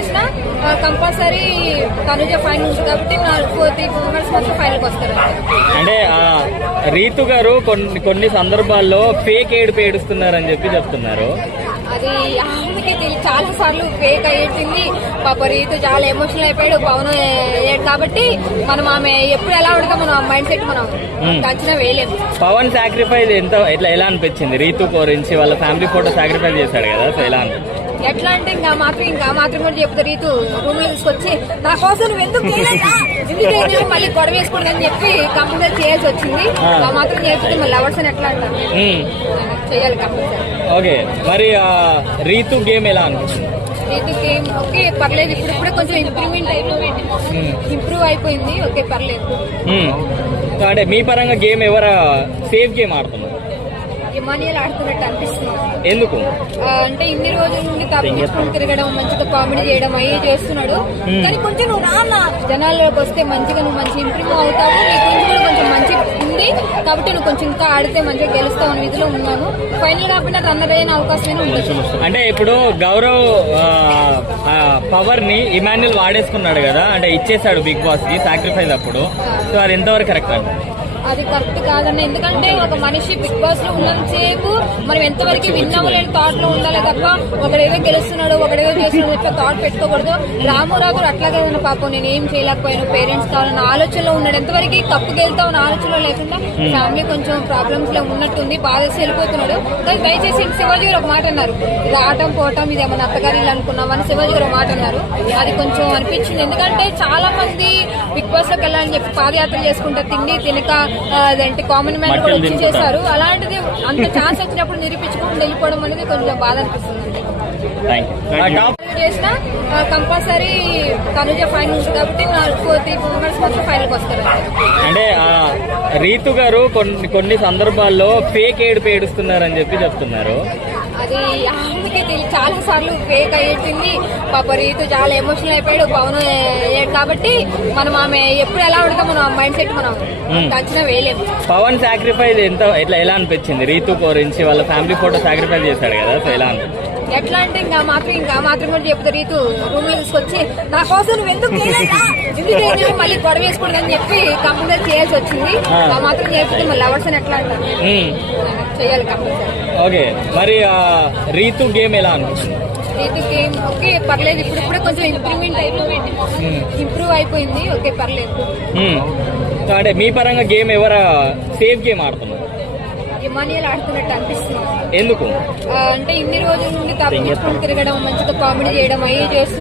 చేసినా compulsory Tanuja final ఉంటుంది కాబట్టి 4 మెంబర్స్ మాత్రం ఫైనల్కి వస్తారు. అంటే రీతు గారు కొన్ని సందర్భాల్లో ఫేక్ ఏడుపు ఏడుస్తున్నారని చెప్తున్నారు. అది ఆమెకి చాలా సార్లు ఫేక్ అయ్యింది. పాప రీతు చాలా ఎమోషనల్ అయిపోయాడు, పవన్ అయ్యాడు కాబట్టి మనం ఆమె ఎప్పుడు ఎలా ఉంటుందో మనం మైండ్ సెట్ మనం అంచనా వేయలేము. పవన్ సాక్రిఫైస్ ఎలా అనిపించింది? రీతు గురించి వాళ్ళ ఫ్యామిలీ ఫోటో సాక్రిఫైస్ చేశాడు కదా, సో ఎలా అనిపించింది? ఎట్లా అంటే ఇంకా మాత్రం కూడా చెప్తారు, రీతు రూమ్ లో తీసుకొచ్చి నా కోసం నువ్వు ఎందుకు మళ్ళీ గొడవ వేసుకోండి చెప్పి కంపల్సరీ చేయాల్సి వచ్చింది. ఆ మాత్రం చేస్తే మళ్ళీ లవర్స్ అని ఎట్లా అంటారు, చేయాలి కంపల్సరీ. ఓకే, మరి రీతు గేమ్ ఎలా అనిపించింది? రీతు గేమ్ ఓకే పర్లేదు, ఇప్పుడు కొంచెం ఇంప్రూవ్ అయిపోయింది. ఓకే పర్లేదు. అంటే మీ పరంగా గేమ్ ఎవరు సేఫ్ గేమ్ ఆడుతున్నారు? ఇమానియల్ ఆడుతున్నట్టు అనిపిస్తుంది. ఎందుకు అంటే ఇన్ని రోజుల నుండి తప్పించుకుని తిరగడం, మంచిగా కామెడీ చేయడం అవి చేస్తున్నాడు. కానీ కొంచెం నువ్వు రాన్నా జనాల్లోకి వస్తే మంచిగా నువ్వు మంచి ఇంప్రూవ్ అవుతావు, నీ గురించి కూడా కొంచెం మంచి ఉంది కాబట్టి నువ్వు కొంచెం ఇంకా ఆడితే మంచిగా గెలుస్తావు అనే విధిలో ఉన్నాను. ఫైనల్ కాకుండా రన్నర్ అయిన అవకాశం ఉండదు. అంటే ఇప్పుడు గౌరవ్ పవర్ ని ఇమాన్యుల్ వాడేసుకున్నాడు కదా, అంటే ఇచ్చేసాడు బిగ్ బాస్ కి సాక్రిఫైస్ అప్పుడు. సో అది ఎంతవరకు కరెక్ట్ అంటే? అది కరెక్ట్ కాదన్న, ఎందుకంటే ఒక మనిషి బిగ్ బాస్ లో ఉన్నంతసేపు మనం ఎంతవరకు విన్నవలేని థాట్ లో ఉండాలి తప్ప ఒకడేదో గెలుస్తున్నాడు ఒకడేదో చేస్తున్నాడు ఇట్లా థాట్ పెట్టుకోకూడదు. రామురావు కూడా అట్లాగే ఉన్న పాపం నేను ఏం చేయలేకపోయాను, పేరెంట్స్ కావాలన్న ఆలోచనలో ఉన్నాడు. ఎంతవరకు కప్పు గెలుతామన్న ఆలోచనలో లేకుండా ఫ్యామిలీ కొంచెం ప్రాబ్లమ్స్ లో ఉన్నట్టుంది, బాధేసి వెళ్ళిపోతున్నాడు. కానీ దయచేసి శివాజీ గారు ఒక మాట అన్నారు, ఇది ఆటం పోవటం ఇది ఏమన్నా అత్తగారి అనుకున్నామని శివాజీ గారు ఒక మాట అన్నారు. అది కొంచెం అనిపించింది, ఎందుకంటే చాలా మంది బిగ్ బాస్ లోకి వెళ్ళాలని చెప్పి పాదయాత్ర చేసుకుంటే తిండి తినక అదంటే కామన్ మ్యాన్ కూడా వచ్చి చేశారు. అలాంటిది అంత ఛాన్స్ వచ్చినప్పుడు నిరూపించుకుని వెళ్ళిపోవడం అనేది కొంచెం బాధ అనిపిస్తుంది. చేసినా కంపల్సరీ తనుజ ఫైనల్ ఉంటుంది కాబట్టి 4 మెంబర్స్ మాత్రం ఫైనల్కి వస్తారు. అంటే రీతు గారు కొన్ని సందర్భాల్లో ఫేక్ ఏడుపు ఏడుస్తున్నారని చెప్తున్నారు. అది ఆమెకి చాలా సార్లు ఫేక్ అయ్యింది. పాప రీతు చాలా ఎమోషనల్ అయిపోయాడు, పవన్ అయ్యాడు కాబట్టి మనం ఆమె ఎప్పుడు ఎలా ఉంటుందో మనం మైండ్ సెట్ మనం అంచనా వేయలేము. పవన్ సాక్రిఫైస్ ఎలా అనిపించింది? రీతు గురించి వాళ్ళ ఫ్యామిలీ ఫోటో సాక్రిఫైస్ చేశాడు కదా, సో ఎలా అనిపించింది? ఎట్లా అంటే ఇంకా మాత్రం కూడా చెప్తారు, రీతు రూమ్ లో తీసుకొచ్చి నా కోసం నువ్వు ఎందుకు మళ్ళీ గొడవ వేసుకోండి చెప్పి కంపల్సరీ చేయాల్సి వచ్చింది. ఆ మాత్రం చేస్తే మళ్ళీ లవర్స్ అని ఎట్లా అంటారు, చేయాలి కంపల్సరీ. ఓకే, మరి రీతు గేమ్ ఎలా అనిపించింది? రీతు గేమ్ ఓకే పర్లేదు, ఇప్పుడు కొంచెం ఇంప్రూవ్ అయిపోయింది. ఓకే పర్లేదు. అంటే మీ పరంగా గేమ్ ఎవరు సేఫ్ గేమ్ ఆడుతున్నారు? ఇమానియల్ ఆడుతున్నట్టు అనిపిస్తుంది. ఎందుకు అంటే ఇన్ని రోజుల నుండి తప్పించుకుని తిరగడం, మంచిగా కామెడీ చేయడం అవి చేస్తున్నారు.